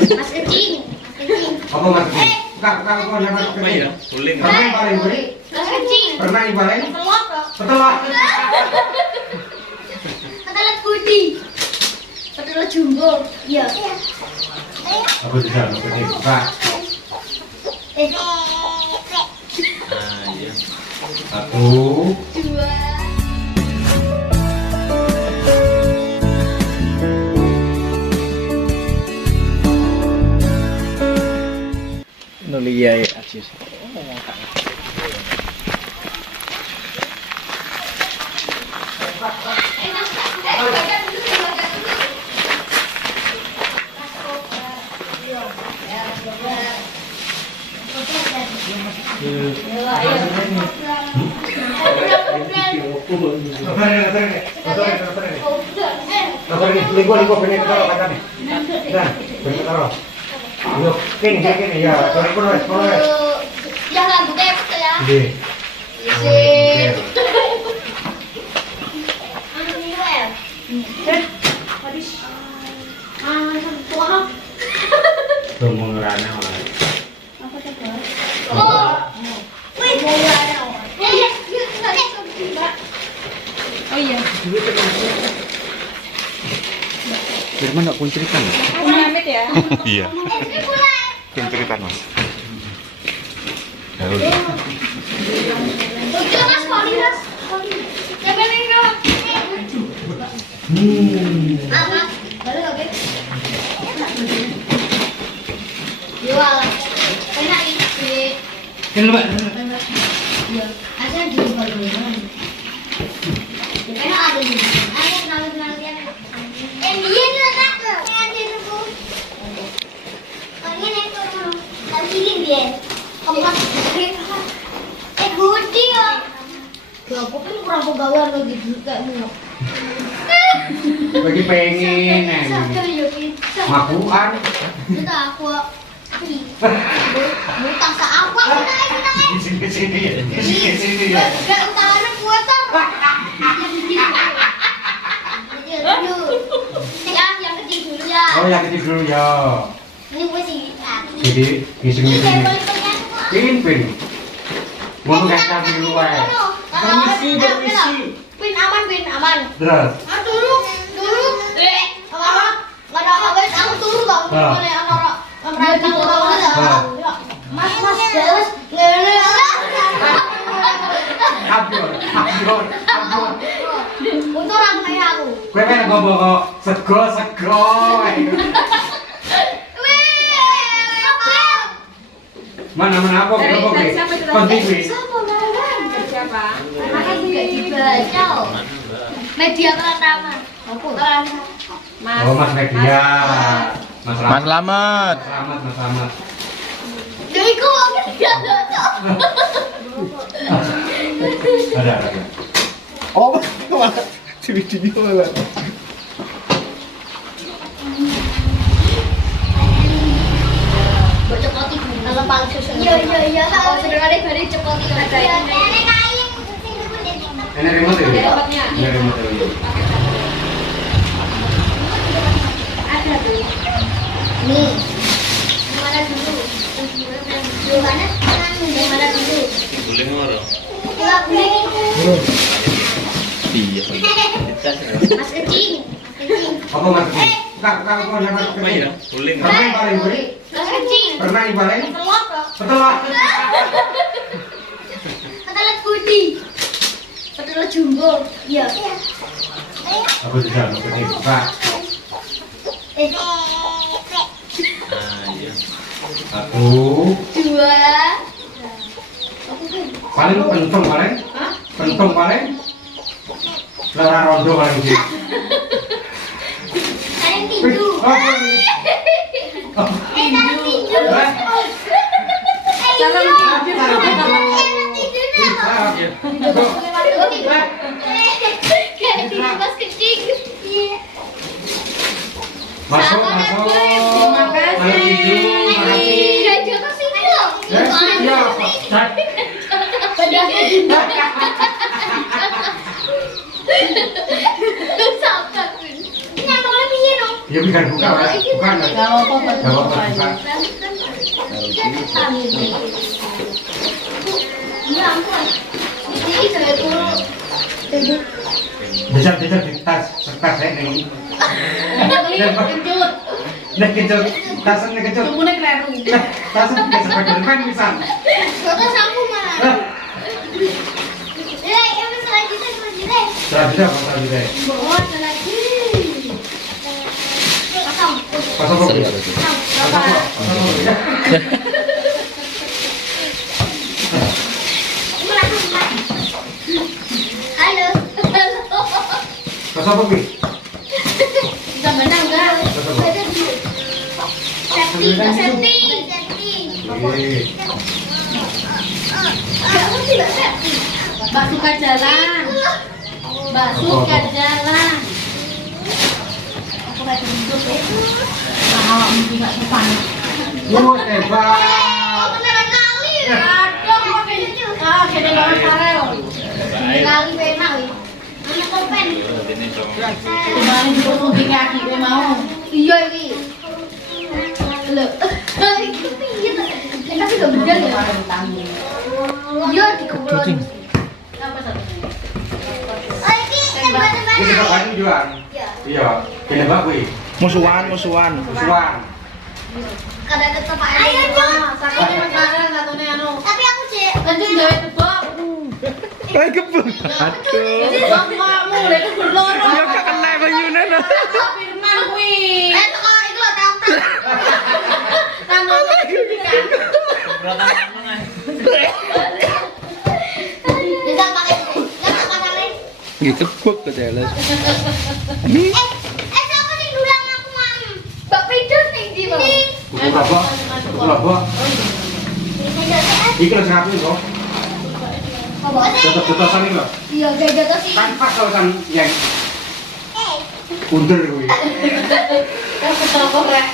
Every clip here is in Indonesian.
Mas kecil. Apa mas kecil? Kak, kau ada mas kecil? Iya, suling. Pernah yang paling beri? Mas kecil. Pernah yang paling? Telur. Setelah. Ketelet putih. Ketelet jumbo. Iya. Apa bisa mas kecil? Kak. Nah, iya. 1, 2. Nulia ya, Aziz. Lingkup benih ketara kacanya. Nah, benih ketara. Yuk, kini ya, cari pun wes. Ya rambutnya apa ya? Gede. Sip. Tuh mengerana lah. Oh. Wih, oh iya. Firman nggak kuncirikan? Amit ya. Iya. Kuncirikan mas. Ya udah. Udah mas, poli mas. Coba nih dong. Apa? Balik lagi. Jual. Enak ini. Kenapa? Iya. Ada di bawah. Enak ada di. Ayo kenal ya. Dia nak tak? Ada dulu. Ini nih turun. Lagi dia. Kamu Budi ya. Aku kan kurang pegawai lagi kamu. Bagi pengen makuan. Kita aku mutang sa apa Di sini ya. Gak utara kuota. Ya, yang kecil dulu ya. Oh, yang kecil dulu ya. Ini gue sih. Jadi di sini. Pin. Mau ngasih di luar. Permisi. Pin aman. Terus. Dulu. Apa? Enggak ada apa aku turun dong. Boleh orang Mas, jelas. Abdur. Untuk orang kayak aku. Gue kan ngomong sego. Mana apa? Dari siapa itu? Kontinuwi. Siapa? Makanya juga dibaca. Media pertama. Oh, Mas Media. Mas Slamet. Mas Slamet. Jadi kok enggak ada. Ada. Oh, malah di video malah. Baca koti kalau paling susah. Iya. Kalau sederhana dari cepoti ada ini. Ini remote ya? Remote-nya. Ini remote ya. Ada tuh. Nih. Mana dulu? Mana dulu? Suling orang. Enggak boleh. Iya. Mas kecil. Apa mas kecil? Kak, kau ada mas kecil? Iya, suling. Pernah yang paling beri? Mas kecil. Pernah yang paling? Telur. Setelah. Ketelet putih. Ketelet jumbo. Iya. Apa bisa mas kecil? Kak. Nah, iya. 1, 2. paling pentung paling? Pentung paling? Lara rondo paling sih. Ada tinju. Tinju. Mas kecil. Masuk. Makasih. Gak jatuh sini loh. Iya. Sabar, Bun. Ini yang boleh pinggir dong. Ya bukan buka, Mas. Bukan. Mas. Gak apa-apa, Gak apa-apa, buka. Iya, ampun. Ini saya turun. Jajal di tas ya nih. Kencut. Nek kecut, tasan nek kecut. Tunggunya kleru. Tasan bisa pakai depan bisa. Kata sapu mah. Ini lagi deh. Sudah, apa Bawa lagi. Pasang. Pasang kopi. Halo. Pasang kopi. Bisa menang enggak? Safety. Kamu tidak safety. Mbak suka jalan. Mbak suka jalan. Aku kayak gendut ya. Nah, mungkin gak sopan. Hebat. Beneran kali. Aduh, gede banget farel. Kali penak wih. Anak kopen. Gimana juga mungkin kaki gue mau. Iya ini. Loh. Itu piye ta? Tapi udah bener ya. Iya dikumpulin. Apa satunya? Oh ini tembak-tembakan. Ini kita baju jual. Iya, kena bakwi. Musuhan. Suan. Kada ketepak. Ayo Jun. Satunya mas farel, satunya anu. Tapi aku cek. Lanjut jawab tebak. Kayak kebun. Aduh. Bapakmu, dia tuh berloro. Ya gak kena bayunan. Firman kuwi. Kalau itu lah tahu. Tangannya kan. Bisa pakai. Enggak pakai. Gitu kok ke jalan. Siapa sih dulang aku mam? Mbak Pedro nih di bawah. Buku apa? Iki lho serapi kok. Jotos-jotosan iki lho. Iya, gak jatuh sih. Kan pas kalau kan yang under kuwi. Kan betul korek.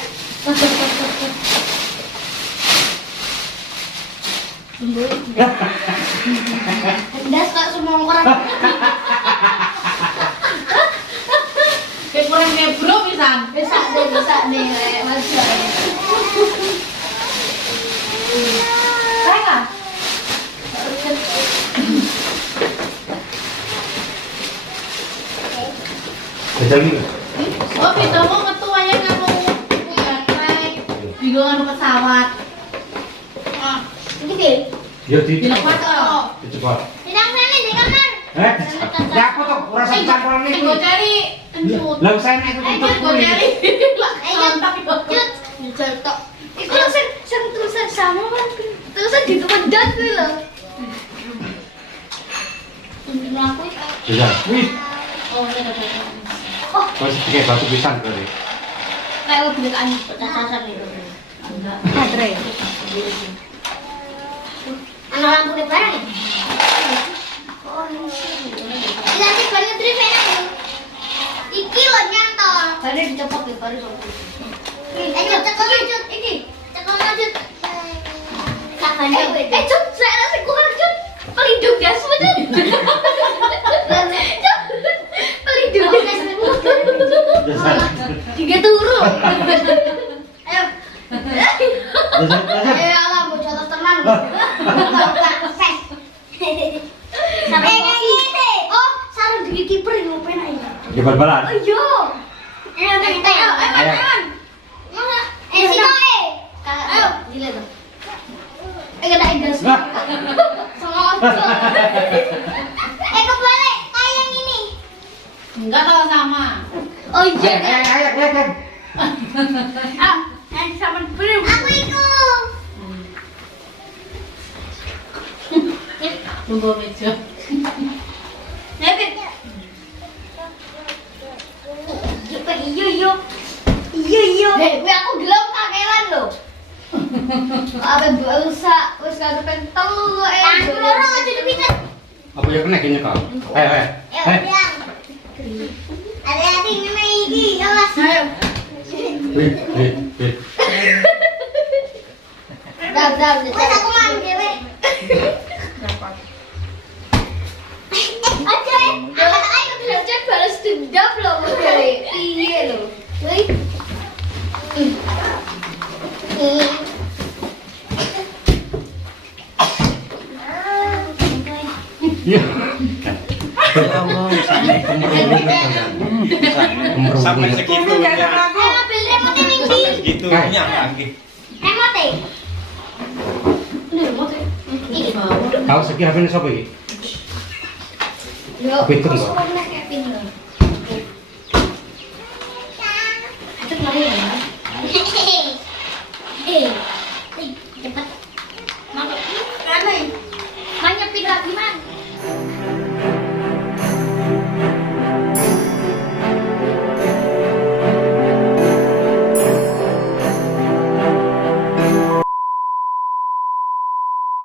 Das kak semua orang. Kayak kurang nebro pisan. Bisa deh, Mas. Saya nggak? Jajal iki. Oh, kita mau metu aja nganu baterai. Bingung nganu pesawat. Ini deh. Ya di Dilepas kok. cepat. Di kamar nih, di kamar. Ya apa tuh? Rasa campuran Gue iki. cari encut. Lah saya nek tutup Gue kuwi. cari. Ayo, cut. Jatuh. Itu langsung tulisan sama kan. Tulisan gitu pedas nih loh. Ngelakuin. Jajal. Wih, Oh, ada. Oh, masih pakai batu pisan berarti. kayak lebih ke anu pedas-pedasan gitu. Enggak. Baterai. Anak lampu di barang ya? Oh, ini sih. Nanti banyak trip enak ya. Iki lo nyantol. Baru dicoba ya, baru coba. Cut, cekol lanjut. Iki, cekol lanjut. Cut, saya rasa kurang cut. Pelindung gas, betul. Cut, pelindung gas. Jajal. Tiga turu. Ayo. Jajal. Alah, mau jotos tenan. Sampai kopi. Oh, sarung di kiper yang penak ini. Ya bal-balan. Oh iya. Ayo, makan. Mana? Sino Ayo, gila tuh. Kena gas. Sengaja. Kebalik, kayak yang ini. Enggak tahu sama. Oh iya. Ayo. Ah, sama belum. Aku ikut. Tunggu meja. Nebit. Iya. Hei, gue aku gelap kakelan lo. Apa usah, wis kagak pentol lo Tangan loro aja dipindah. Apa ya kena gini kok? Ayo. Bilang. Hati-hati memang iki, awas. Ayo. Wih. Dah. Wes aku mau dhewe. Aja, ayo belajar balas dendam loh, Mas. Iya loh. Wih, Sampai segitunya. Ayo ambil remote ning ndi? Sampai segitunya lagi. Remote. Ini remote ya? Iki. Tahu segi HP ini siapa ini? Yo, Pitung kok. kosong nek